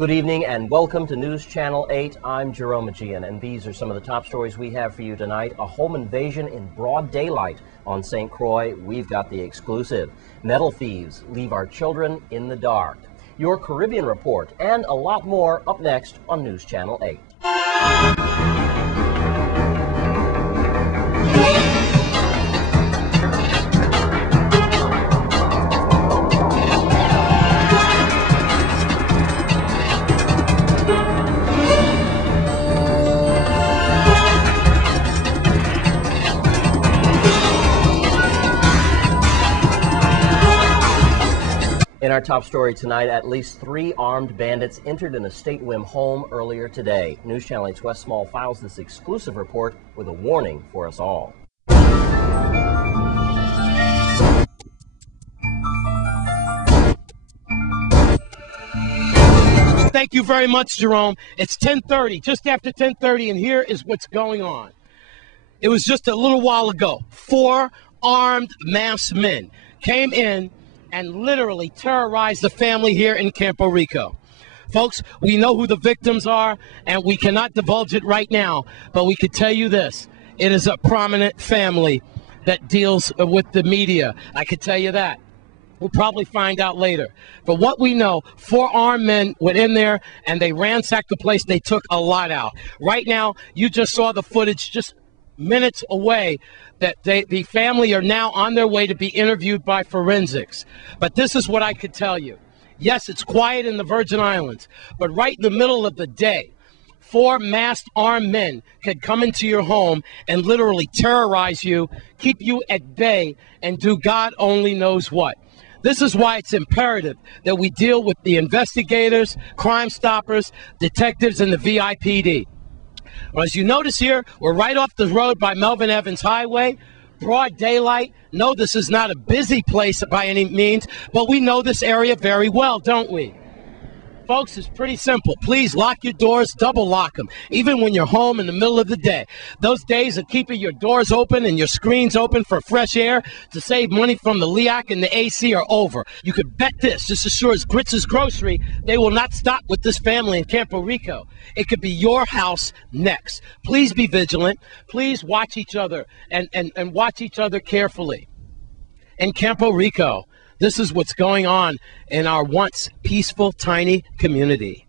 Good evening and welcome to News Channel 8. I'm Jerome Aegean, and these are some of the top stories we have for you tonight. A home invasion in broad daylight on St. Croix. We've got the exclusive. Metal thieves leave our children in the dark. Your Caribbean report and a lot more up next on News Channel 8. In our top story tonight, at least 3 armed bandits entered an estate whim home earlier today. News Channel 8's Wes Small files this exclusive report with a warning for us all. Thank you very much, Jerome. It's 10:30, just after 10:30, and here is what's going on. It was just a little while ago. 4 armed masked men came in and literally terrorized the family here in Campo Rico. Folks, we know who the victims are, and we cannot divulge it right now, but we could tell you this. It is a prominent family that deals with the media. I could tell you that. We'll probably find out later. But what we know, 4 armed men went in there, and they ransacked the place. They took a lot out. Right now, you just saw the footage just minutes away that the family are now on their way to be interviewed by forensics. But this is what I could tell you. Yes, it's quiet in the Virgin Islands, but right in the middle of the day, 4 masked armed men could come into your home and literally terrorize you, keep you at bay, and do God only knows what. This is why it's imperative that we deal with the investigators, Crime Stoppers, detectives, and the VIPD. Well, as you notice here, we're right off the road by Melvin Evans Highway, broad daylight. No, this is not a busy place by any means, but we know this area very well, don't we? Folks, it's pretty simple. Please lock your doors, double lock them, even when you're home in the middle of the day. Those days of keeping your doors open and your screens open for fresh air to save money from the LEAC and the AC are over. You could bet this, just as sure as grits is grocery, they will not stop with this family in Campo Rico. It could be your house next. Please be vigilant. Please watch each other and watch each other carefully. In Campo Rico, this is what's going on in our once peaceful, tiny community.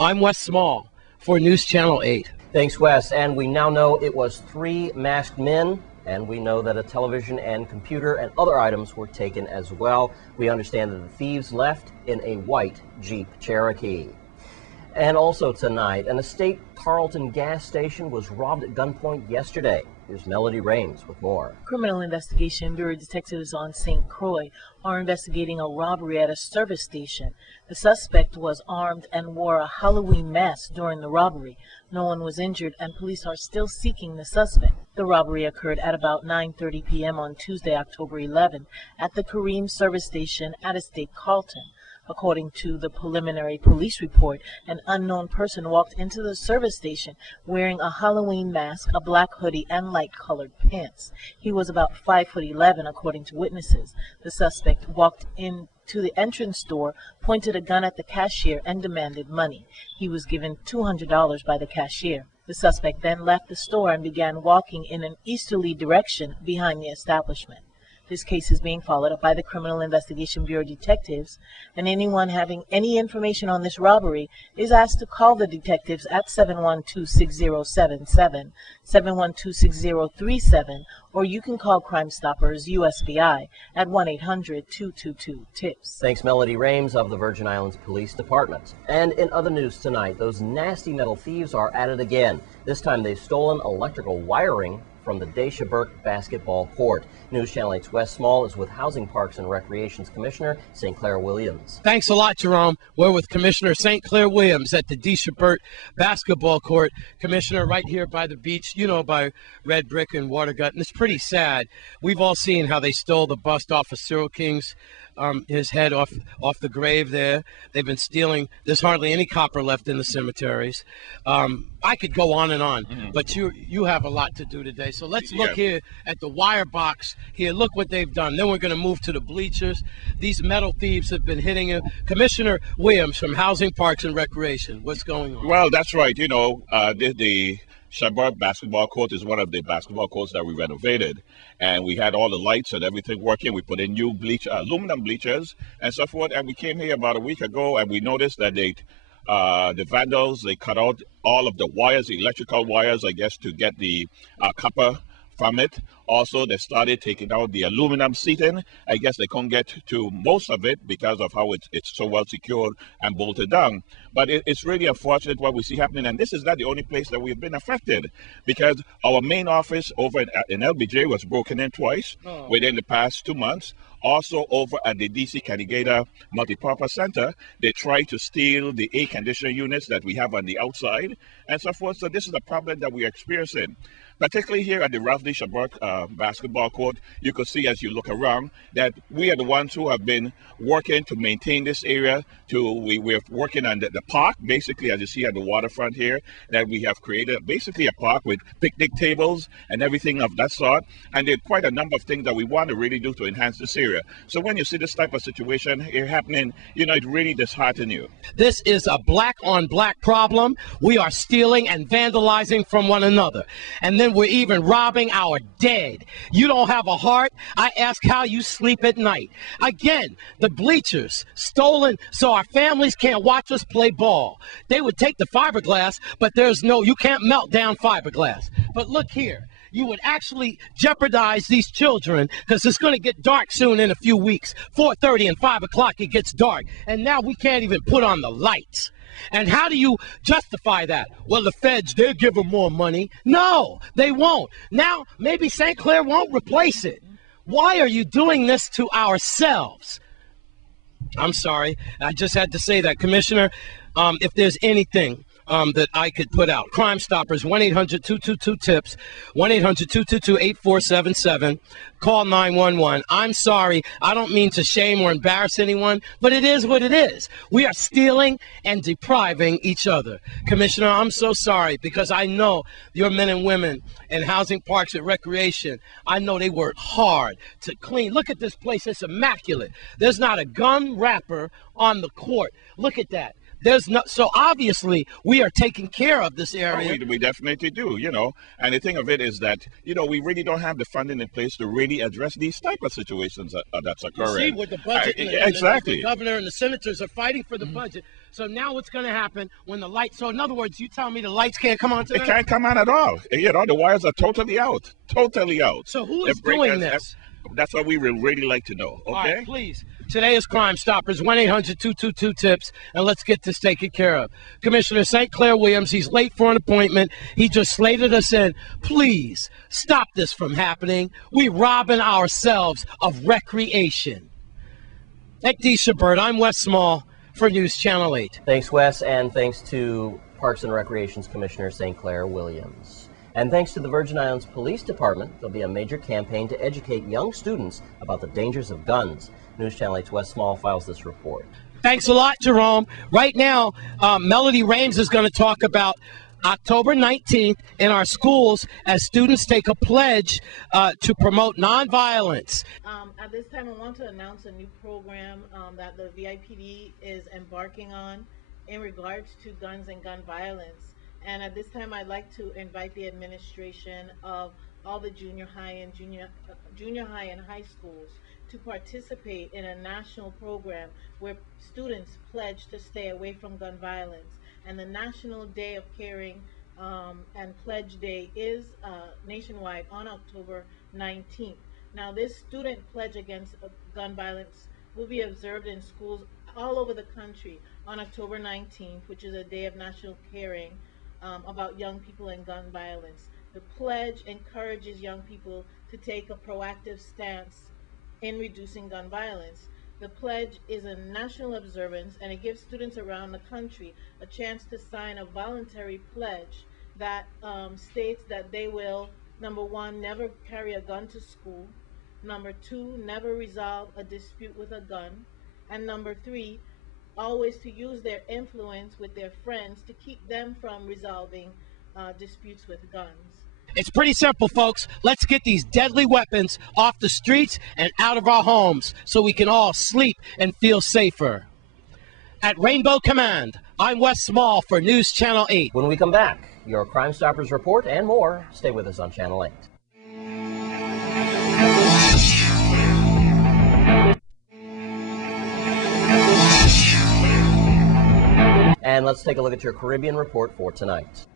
I'm Wes Small for News Channel 8. Thanks, Wes. And we now know it was 3 masked men, and we know that a television and computer and other items were taken as well. We understand that the thieves left in a white Jeep Cherokee. And also tonight, an estate Carlton gas station was robbed at gunpoint yesterday. Here's Melody Rames with more. Criminal Investigation Bureau detectives on St. Croix are investigating a robbery at a service station. The suspect was armed and wore a Halloween mask during the robbery. No one was injured, and police are still seeking the suspect. The robbery occurred at about 9:30 p.m. on Tuesday, October 11, at the Kareem service station at Estate Carlton. According to the preliminary police report, an unknown person walked into the service station wearing a Halloween mask, a black hoodie, and light-colored pants. He was about 5'11", according to witnesses. The suspect walked into the entrance door, pointed a gun at the cashier, and demanded money. He was given $200 by the cashier. The suspect then left the store and began walking in an easterly direction behind the establishment. This case is being followed up by the Criminal Investigation Bureau detectives, and anyone having any information on this robbery is asked to call the detectives at 712-6077, 712-6037, or you can call Crime Stoppers USVI at 1-800-222-TIPS. Thanks, Melody Rames of the Virgin Islands Police Department. And in other news tonight, those nasty metal thieves are at it again. This time they've stolen electrical wiring from the Daisha Burke basketball court. News Channel 8's Wes Small is with Housing, Parks, and Recreation's Commissioner, St. Clair Williams. Thanks a lot, Jerome. We're with Commissioner St. Clair Williams at the Daisha Burke basketball court. Commissioner, right here by the beach, you know, by Red Brick and Water Gut, and it's pretty sad. We've all seen how they stole the bust off of Cyril King's his head off the grave there. They've been stealing. There's hardly any copper left in the cemeteries. I could go on and on, but you have a lot to do today. So let's look here at the wire box here. Look what they've done. Then we're going to move to the bleachers. These metal thieves have been hitting you. Commissioner Williams from Housing, Parks, and Recreation. What's going on? Well, that's right. You know, the Shabbat basketball court is one of the basketball courts that we renovated, and we had all the lights and everything working. We put in new aluminum bleachers and so forth. And we came here about a week ago, and we noticed that the vandals, they cut out all of the wires, the electrical wires, I guess, to get the copper from it. Also, they started taking out the aluminum seating. I guess they couldn't get to most of it because of how it's so well secured and bolted down. But it's really unfortunate what we see happening. And this is not the only place that we've been affected, because our main office over in LBJ was broken in twice within the past 2 months. Also over at the DC Canigata Multipurpose Center, they tried to steal the air conditioner units that we have on the outside and so forth. So this is a problem that we're experiencing. Particularly here at the Ravli Shabbat basketball court, you could see as you look around that we are the ones who have been working to maintain this area. We're working on the park, basically, as you see at the waterfront here, that we have created basically a park with picnic tables and everything of that sort. And there are quite a number of things that we want to really do to enhance this area. So when you see this type of situation here happening, you know, it really disheartens you. This is a black on black problem. We are stealing and vandalizing from one another. And then we're even robbing our dead. You don't have a heart? I ask how you sleep at night. Again, the bleachers stolen so our families can't watch us play ball. They would take the fiberglass, but you can't melt down fiberglass. But look here. You would actually jeopardize these children, because it's going to get dark soon in a few weeks. 4:30 and 5 o'clock, it gets dark. And now we can't even put on the lights. And how do you justify that? Well, the feds, they'll give them more money. No, they won't. Now, maybe St. Clair won't replace it. Why are you doing this to ourselves? I'm sorry. I just had to say that, Commissioner. If there's anything that I could put out. Crime Stoppers, 1-800-222-TIPS, 1-800-222-8477. Call 911. I'm sorry. I don't mean to shame or embarrass anyone, but it is what it is. We are stealing and depriving each other. Commissioner, I'm so sorry, because I know your men and women in Housing, Parks, and Recreation, I know they work hard to clean. Look at this place. It's immaculate. There's not a gun wrapper on the court. Look at that. So obviously we are taking care of this area. We definitely do, you know. And the thing of it is that, you know, we really don't have the funding in place to really address these type of situations that's occurring. You see, with the budget, exactly. The governor and the senators are fighting for the budget. So now what's going to happen when the lights? So in other words, you tell me the lights can't come on tonight? It can't come on at all. You know, the wires are totally out. Totally out. So who is doing this? That's what we would really like to know. Okay. All right, please. Today is Crime Stoppers, 1-800-222-TIPS, and let's get this taken care of. Commissioner St. Clair Williams, he's late for an appointment. He just slated us in. Please stop this from happening. We're robbing ourselves of recreation. Ekdisha Bird, I'm Wes Small for News Channel 8. Thanks, Wes, and thanks to Parks and Recreation's Commissioner St. Clair Williams. And thanks to the Virgin Islands Police Department, there'll be a major campaign to educate young students about the dangers of guns. News Channel 8's Wes Small files this report. Thanks a lot, Jerome. Right now, Melody Rames is going to talk about October 19th in our schools as students take a pledge to promote nonviolence. At this time, I want to announce a new program that the VIPD is embarking on in regards to guns and gun violence. And at this time, I'd like to invite the administration of all the junior high and high schools to participate in a national program where students pledge to stay away from gun violence. And the National Day of Caring and Pledge Day is nationwide on October 19th. Now, this student pledge against gun violence will be observed in schools all over the country on October 19th, which is a day of national caring about young people and gun violence. The pledge encourages young people to take a proactive stance in reducing gun violence. The pledge is a national observance, and it gives students around the country a chance to sign a voluntary pledge that states that they will, number one, never carry a gun to school, number two, never resolve a dispute with a gun, and number three, always to use their influence with their friends to keep them from resolving disputes with guns. It's pretty simple, folks. Let's get these deadly weapons off the streets and out of our homes so we can all sleep and feel safer. At Rainbow Command, I'm Wes Small for News Channel 8. When we come back, your Crime Stoppers report and more. Stay with us on Channel 8. And let's take a look at your Caribbean report for tonight.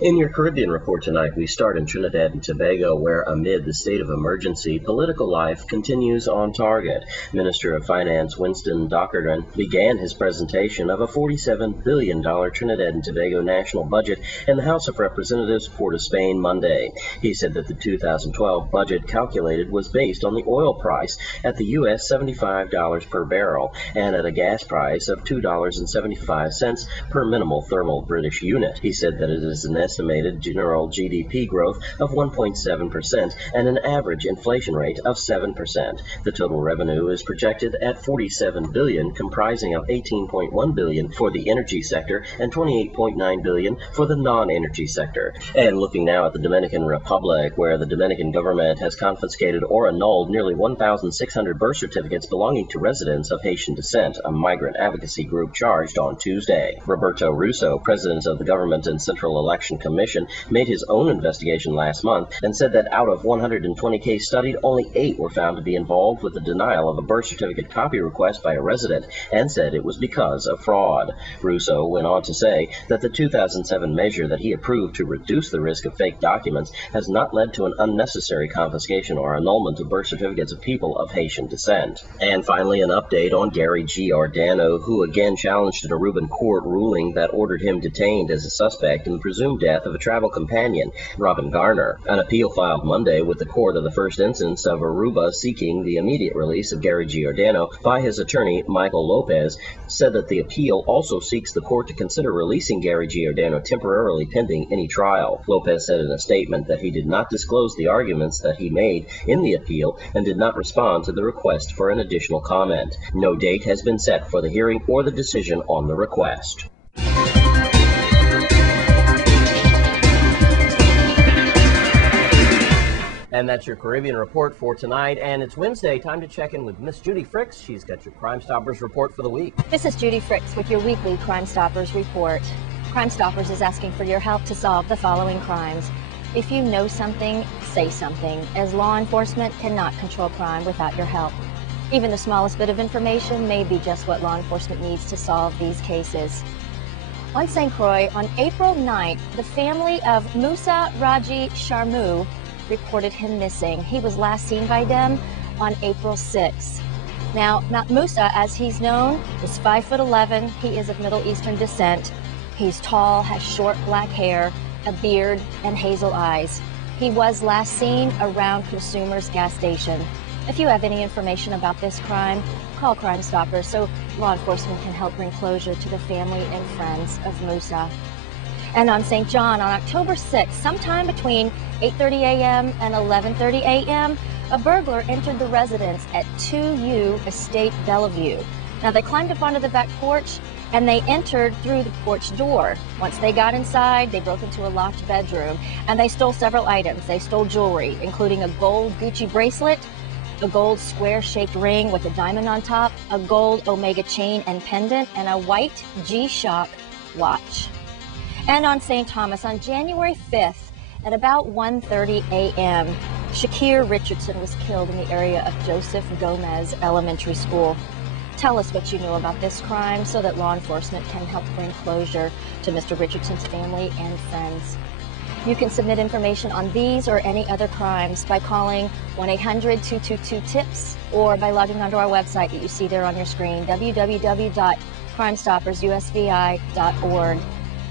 In your Caribbean report tonight, we start in Trinidad and Tobago, where amid the state of emergency, political life continues on target. Minister of Finance Winston Dockerton began his presentation of a $47 billion Trinidad and Tobago national budget in the House of Representatives, Port of Spain, Monday. He said that the 2012 budget calculated was based on the oil price at the U.S. $75 per barrel and at a gas price of $2.75 per minimal thermal British unit. He said that it is an estimated general GDP growth of 1.7% and an average inflation rate of 7%. The total revenue is projected at $47 billion, comprising of $18.1 billion for the energy sector and $28.9 billion for the non-energy sector. And looking now at the Dominican Republic, where the Dominican government has confiscated or annulled nearly 1,600 birth certificates belonging to residents of Haitian descent, a migrant advocacy group charged on Tuesday. Roberto Russo, president of the Government and Central Election Commission, made his own investigation last month and said that out of 120 cases studied, only 8 were found to be involved with the denial of a birth certificate copy request by a resident, and said it was because of fraud. Russo went on to say that the 2007 measure that he approved to reduce the risk of fake documents has not led to an unnecessary confiscation or annulment of birth certificates of people of Haitian descent. And finally, an update on Gary Giordano, who again challenged an Aruban court ruling that ordered him detained as a suspect in the presumed death of a travel companion, Robin Garner. An appeal filed Monday with the court of the first instance of Aruba seeking the immediate release of Gary Giordano by his attorney, Michael Lopez, said that the appeal also seeks the court to consider releasing Gary Giordano temporarily pending any trial. Lopez said in a statement that he did not disclose the arguments that he made in the appeal and did not respond to the request for an additional comment. No date has been set for the hearing or the decision on the request. And that's your Caribbean report for tonight. And it's Wednesday, time to check in with Miss Judy Fricks. She's got your Crime Stoppers report for the week. This is Judy Fricks with your weekly Crime Stoppers report. Crime Stoppers is asking for your help to solve the following crimes. If you know something, say something, as law enforcement cannot control crime without your help. Even the smallest bit of information may be just what law enforcement needs to solve these cases. On St. Croix, on April 9th, the family of Musa Raji Sharmu reported him missing. He was last seen by them on April 6th. Now, Musa, as he's known, is 5'11". He is of Middle Eastern descent. He's tall, has short black hair, a beard, and hazel eyes. He was last seen around Consumers gas station. If you have any information about this crime, call Crime Stoppers so law enforcement can help bring closure to the family and friends of Musa. And on St. John, on October 6th, sometime between 8:30 a.m. and 11:30 a.m., a burglar entered the residence at 2U Estate Bellevue. Now, they climbed up onto the back porch and they entered through the porch door. Once they got inside, they broke into a locked bedroom and they stole several items. They stole jewelry, including a gold Gucci bracelet, a gold square-shaped ring with a diamond on top, a gold Omega chain and pendant, and a white G-Shock watch. And on St. Thomas, on January 5th, at about 1:30 a.m., Shakir Richardson was killed in the area of Joseph Gomez Elementary School. Tell us what you know about this crime so that law enforcement can help bring closure to Mr. Richardson's family and friends. You can submit information on these or any other crimes by calling 1-800-222-TIPS or by logging onto our website that you see there on your screen, www.crimestoppersusvi.org.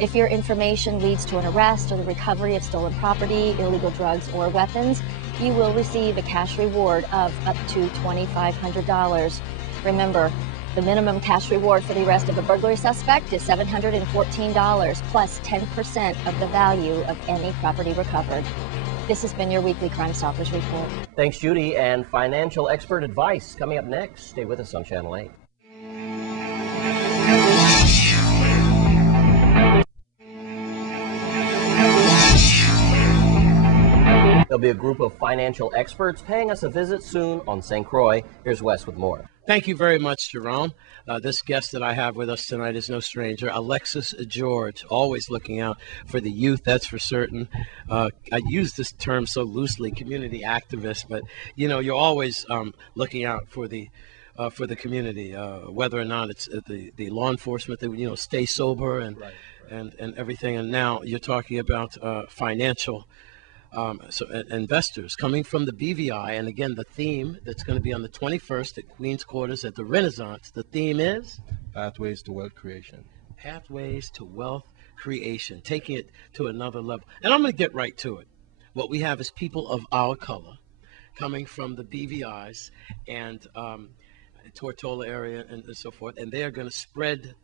If your information leads to an arrest or the recovery of stolen property, illegal drugs, or weapons, you will receive a cash reward of up to $2,500. Remember, the minimum cash reward for the arrest of a burglary suspect is $714 plus 10% of the value of any property recovered. This has been your weekly Crime Stoppers report. Thanks, Judy. And financial expert advice coming up next. Stay with us on Channel 8. There'll be a group of financial experts paying us a visit soon on St. Croix. Here's Wes with more. Thank you very much, Jerome. This guest that I have with us tonight is no stranger, Alexis George, always looking out for the youth, that's for certain. I use this term so loosely, community activist, but you know, you're always looking out for the community, whether or not it's the law enforcement that, you know, stay sober and, right. and everything. And now you're talking about financial investors coming from the BVI. And again, the theme that's going to be on the 21st at Queen's Quarters at the Renaissance, the theme is? Pathways to Wealth Creation. Pathways to Wealth Creation, taking it to another level. And I'm going to get right to it. What we have is people of our color coming from the BVIs and Tortola area and so forth, and they are going to spread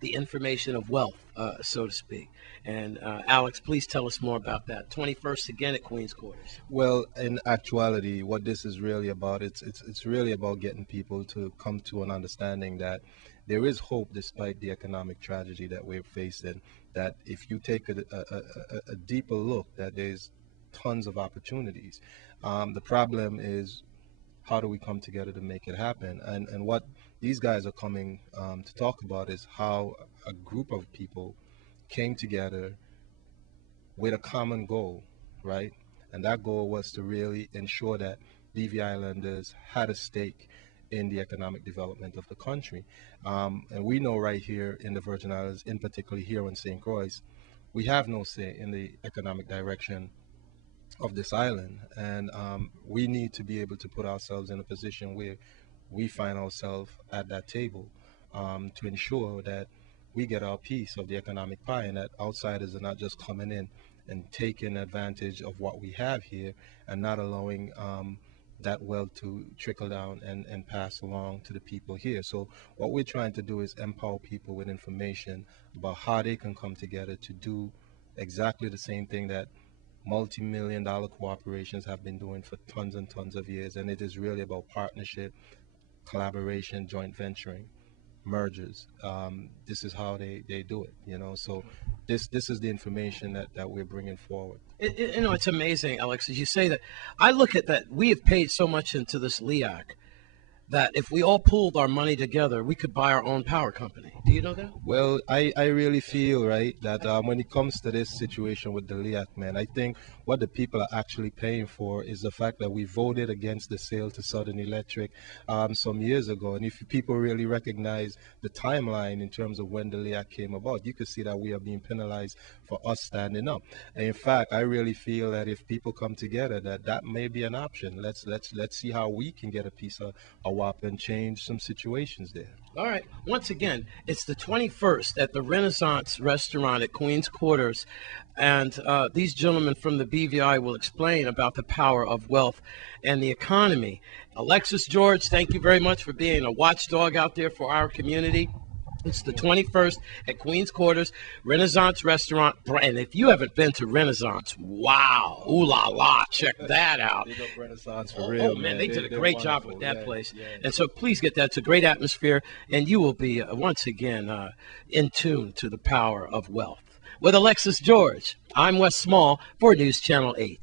the information of wealth, so to speak. And Alex, please tell us more about that. 21st again at Queen's Quarters. Well, in actuality, what this is really about, it's really about getting people to come to an understanding that there is hope despite the economic tragedy that we're facing. That if you take a deeper look, that there's tons of opportunities. The problem is, how do we come together to make it happen? And what these guys are coming to talk about is how a group of people came together with a common goal, right? And that goal was to really ensure that BVI lenders had a stake in the economic development of the country. And we know right here in the Virgin Islands, in particular here on St. Croix, we have no say in the economic direction of this island, and we need to be able to put ourselves in a position where we find ourselves at that table to ensure that we get our piece of the economic pie, and that outsiders are not just coming in and taking advantage of what we have here and not allowing that wealth to trickle down and pass along to the people here. So what we're trying to do is empower people with information about how they can come together to do exactly the same thing that multi-million-dollar corporations have been doing for tons and tons of years. And it is really about partnership, collaboration, joint venturing, mergers. This is how they do it, you know. So this is the information that we're bringing forward. You know, it's amazing, Alex, as you say that. I look at that. We have paid so much into this LEAC that if we all pooled our money together, we could buy our own power company. Do you know that? Well, I really feel, right, that when it comes to this situation with the LEAC, man, I think what the people are actually paying for is the fact that we voted against the sale to Southern Electric some years ago. And if people really recognize the timeline in terms of when the LEAC came about, you could see that we are being penalized for us standing up. And in fact, I really feel that if people come together, that may be an option. Let's see how we can get a piece of a WAP and change some situations there. All right. Once again, it's the 21st at the Renaissance Restaurant at Queen's Quarters. And these gentlemen from the BVI will explain about the power of wealth and the economy. Alexis George, thank you very much for being a watchdog out there for our community. It's the 21st at Queen's Quarters, Renaissance Restaurant. And if you haven't been to Renaissance, wow, ooh la la, check that out. Big up Renaissance for real, man. They did a great job with that place. Yeah. And so please get that. It's a great atmosphere, and you will be, once again, in tune to the power of wealth. With Alexis George, I'm Wes Small for News Channel 8.